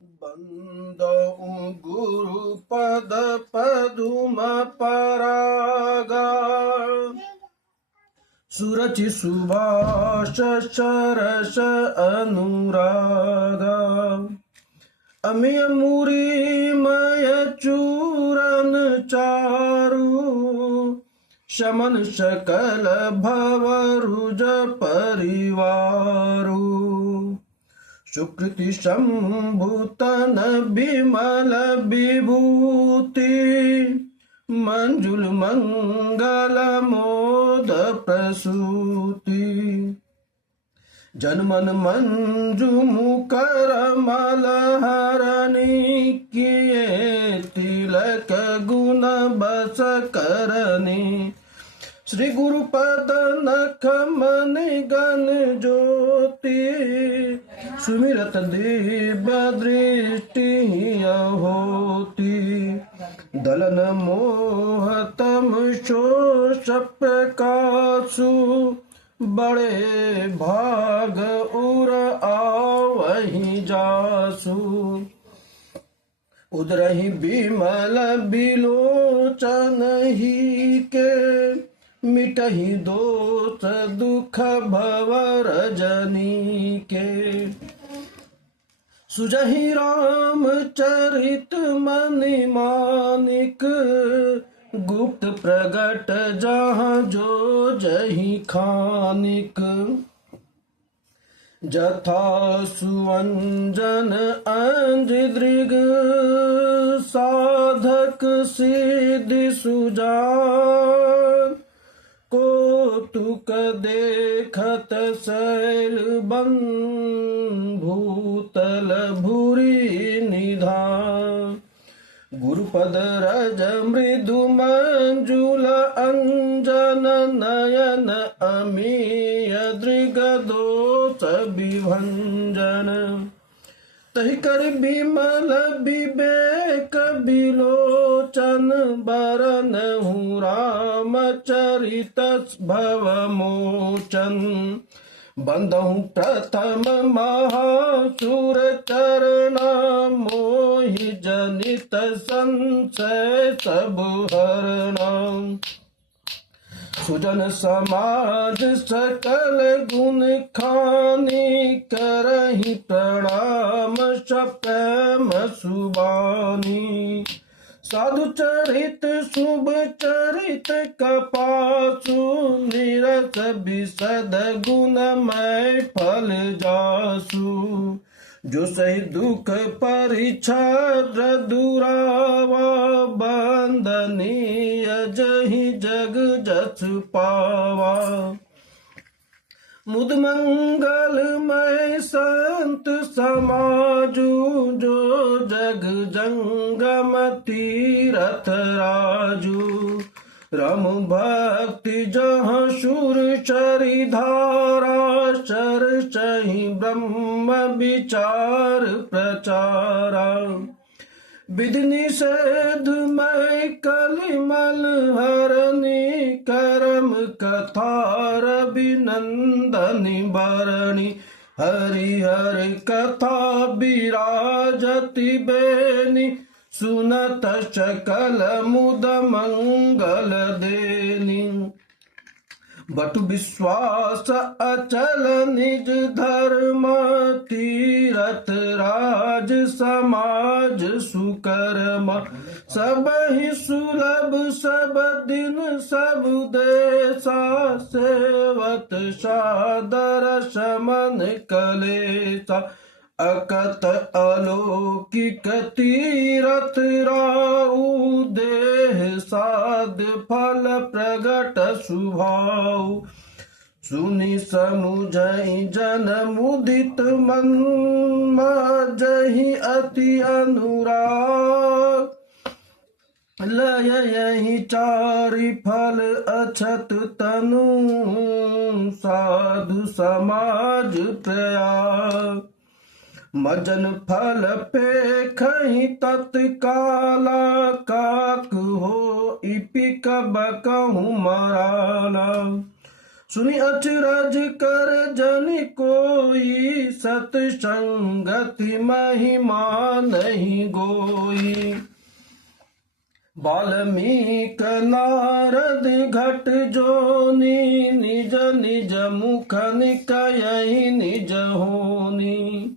बंदौ गुरु पद पदुम परागा सुरचि सुभाष सरस अनुरागा अमिय मुरी मय चूरन चारु शमन सकल भवरुज परिवारु सुकृति संभूतन विमल विभूति मंजुल मंगल मोद प्रसूति जनमन मंजु मुकर मलहरणी किए तिलक गुण बस करनी श्री गुरुपद नख मनि गण ज्योति सुमिरत दिव्य दृष्टि होती दलन मोहतम शोष प्रकाशु बड़े भाग उर आवहि जासु उदरहि बिमल बिलोचन ही के मिटहि दोष दुख भव रजनी के सुजहि राम चरित मनि मानिक गुप्त प्रगट जहाँ जो जहि खानिक जथा सुअंजन अंज दृग साधक सिद्धि सुजान कौतुक देखत शैल बन भूतल भूरि निधान गुरुपद रज मृदु मंजुल अंजन नयन अमीय दृग दोष विभंजन तहि कर विमल विवेक विलोचन बरन हूँ राम चरित भव मोचन बंदहु प्रथम महासुर चरणा मोहि जनित संशय सब हरणा सुजन समाज सकल गुण खानी करहि प्रणाम सप्रेम सुबानी साधु चरित शुभ चरित कपासु निरस विशद गुणमय फल जासु जो सही दुख परिच्छद्र दुरावा बंदनीय जहि जग जस पावा मुद मंगलमय संत समाजु जो जग जंगम तीरथ राजू राम भक्ति जहाँ सुर चरि धारा चर चहि ब्रह्म विचार प्रचारा विधि निषेध मय कलिमल हरणी करम कथार विनंदनी बरणी हरिहर कथा विराजति बेनी सुनत सकल मुद मंगल देनी बटु विश्वास अचल निज धर्म तीरथ राज समाज सुकर्म सब ही सुलभ सब दिन सब देशा सेवत सादर समन कलेसा अकत अलौकिक तीरथ राउ देह साध फल प्रगट सुभाव सुनि समुझई जन मुदित मन मजहि अति अनुराग लय यही चारि फल अछत तनु साधु समाज प्रयाग मजन फल पे खही तत्काला काक हो इपिक बकहु मराला सुनि अचरज कर जन कोई, सतसंगति महिमा नहीं गोई। वाल्मीक नारद घट जोनी, निज निज मुख निकयहि निज होनी।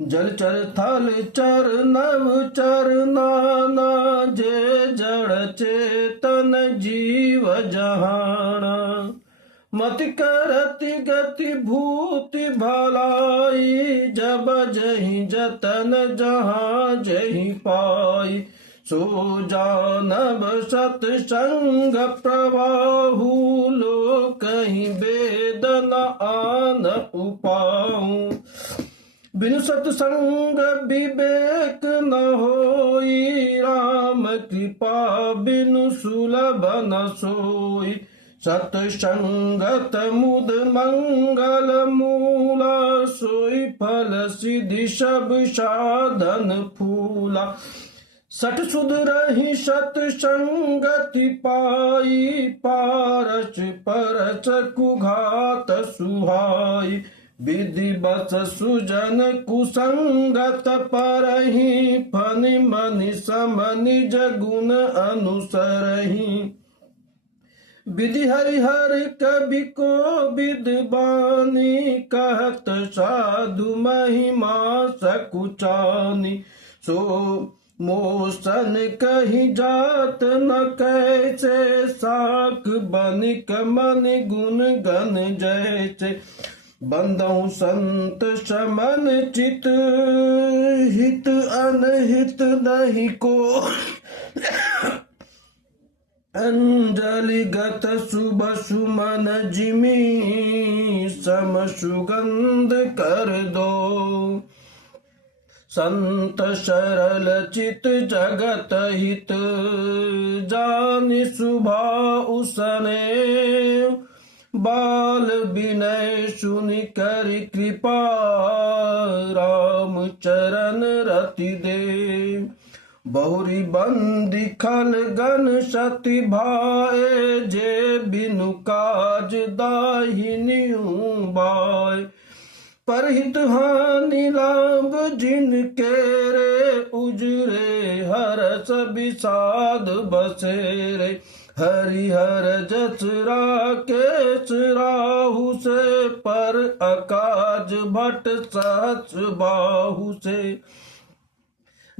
जलचर थल चर नभ चर नाना, जे जड़ चेतन जीव जहाना। मति करति गति भूति भलाई, जब जहि जतन जहाँ जहि पाई। सो जानब सतसंग प्रवाहु, लोकहि वेद न आन उपाऊ। बिनु सतसंग विवेक न होई, राम कृपा बिनु सुलभ न सोई। सतसंगत मुद मंगल मूला, सोई फल सिद्धि सब साधन फूला। सठ सुध रही सतसंगति पाई, पारस परस कुघात सुहाई। विधि बस सुजन कुसंगत परहि, फनि मनि सम निज गुण अनुसरहि। विधि हरिहर कवि को विद्वानी, कहत साधु महिमा सकुचानी। सो मोसन कही जात न कैसे, साख बनिक मन गुण गण जैसे। बंदहु संत समन चित, हित अनहित नहीं को। अंजलि गत शुभ सुमन जिमी, सम सुगंध कर दो। संत सरल चित जगत हित, जानि शुभा उसने। बाल विनय सुनि करि कृपा, राम चरण रति दे। बहुरी बंदी खल गन सति भाए, जे बिनु काज दाहिनियु बाय। परहित हानि लाभ जिनके रे, उजरे हरस विषाद बसेरे। हरिहर जस राकेश राहु से, पर अकाज भट सहस बाहु से।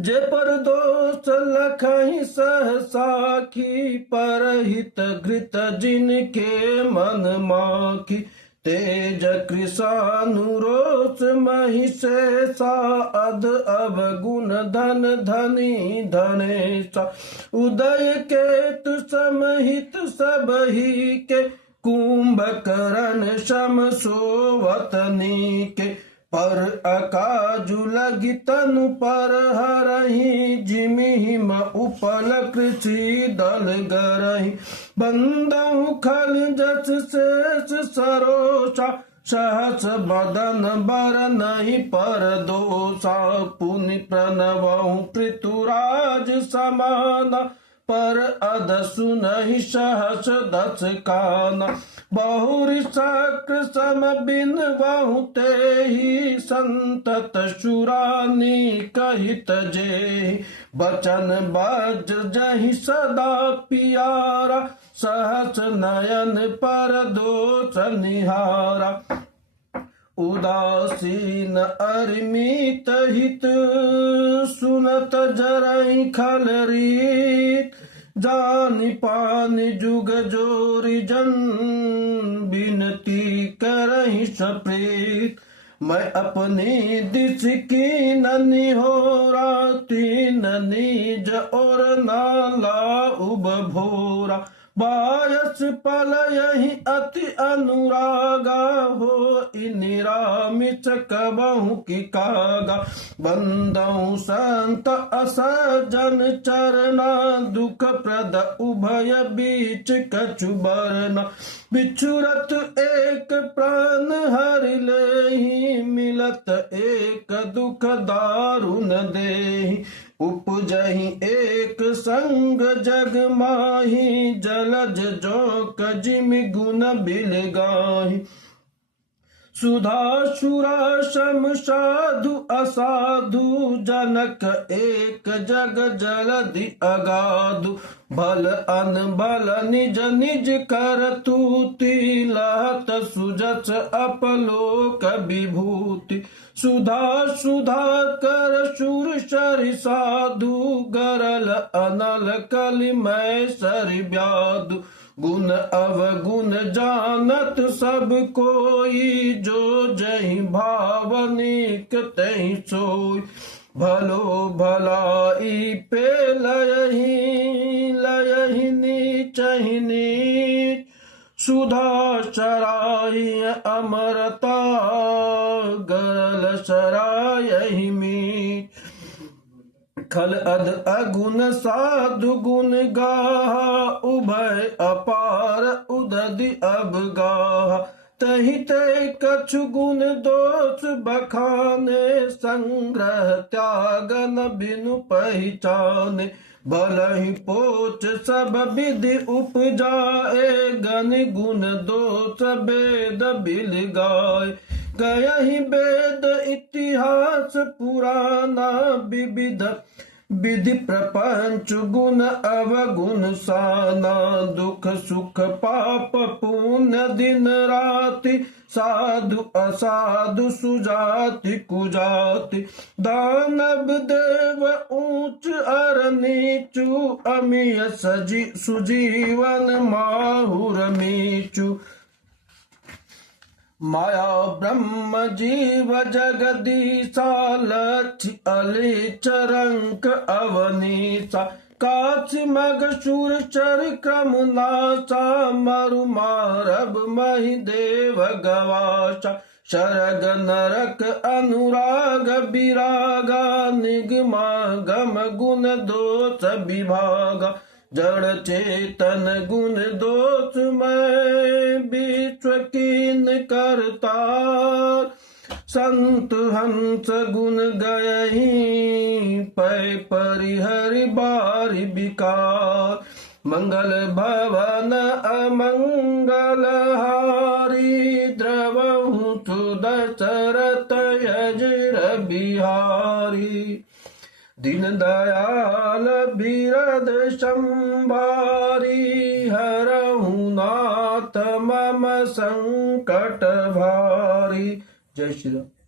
जे पर दोष लखहि सह साखी, परहित घृत जिनके मन माखी। तेज कृशानुरोष महिषेषा, अध अवगुण धन धनी धनेशा। उदय केतु समहित सबहि के, कुंभकर्ण सम सोवतनी के। पर अकाजु लगी तनु पर हरहि, जिमिहिम उपल कृषि दल गरहि। बंदहु खल जस शेष सरोषा, सहस बदन बर नहीं पर दोषा। पुनि प्रणवहु पृथुराज समाना, पर अदसु नहीं सहस दस काना। बहुरी शक्र सम बिन बहु तेहि, संतत सुरानी कहित जेहि। बचन बज जहि सदा पियारा, सहस नयन पर दोष निहारा। उदासीन अरिमित हित, सुनत जरहि खल रीत। जानि पानि जुग जोरी जन, बिनती करहि सप्रीत। मैं अपनी दिस की ननी हो राती, निज और नाला उब भोरा। बायस पल यही अति अनुरागा, हो निरामित कबहु की कागा। बंदहु संत असजन चरना, दुख प्रद उभय बीच कछु बरना। बिछुरत एक प्राण हरि लेहि, मिलत एक दुख दारुण देहि। उपजहि एक रंग जग माही, जलज जो कजिमि गुण बिल गाही। सुधा सुरा सम साधु असाधु, जनक एक जग जलधि अगाधु। भल अनबल निज निज कर तूति, लहत सुजस अपलोक विभूति। सुधा सुधा कर सुर सरि साधु, गरल अनल कलिमय सरि व्याधु। गुण अवगुण जानत सब कोई, जो जहि भावनिक तहि सोई। भलो भलाई पे लयहि नीचहि नीच, सुधा सराय अमरता गरल सरायहि मीठ। खल अध अगुण साधु गुण गाहा, उभय अपार उदधि अवगाहा। तहि ते कछु गुण दोष बखाने, संग्रह त्यागन बिनु पहचाने। भलहि पोच सब विधि उपजाए, गण गुण दोष वेद बिल गाय। कयहि वेद इतिहास पुराना, विविध विधि प्रपंच गुण अवगुण साना। दुख सुख पाप पुण्य दिन राति, साधु असाधु सुजाति कुजाति। दानव देव ऊंच अर नीचु, अमिय सुजीवन माहुर मीचु। माया ब्रह्म जीव जगदीशा, लक्ष्य अलिच रंक अवनीसा। काछि मग सुर चर क्रम नासा, मरु मारब महि देव गवासा। शरग नरक अनुराग विरागा, निगमा गम गुण दोष विभागा। जड़ चेतन गुण दोष मैं, विश्व कीन करतार। संत हंस गुण गयहि, पै परिहरि बारि विकार। मंगल भवन अमंगल हारी, द्रवहु सुदशरथ यजिर बिहारी। दीन दयाल बिरद संभारी, हरहु नाथ मम संकट भारी। जय श्री राम।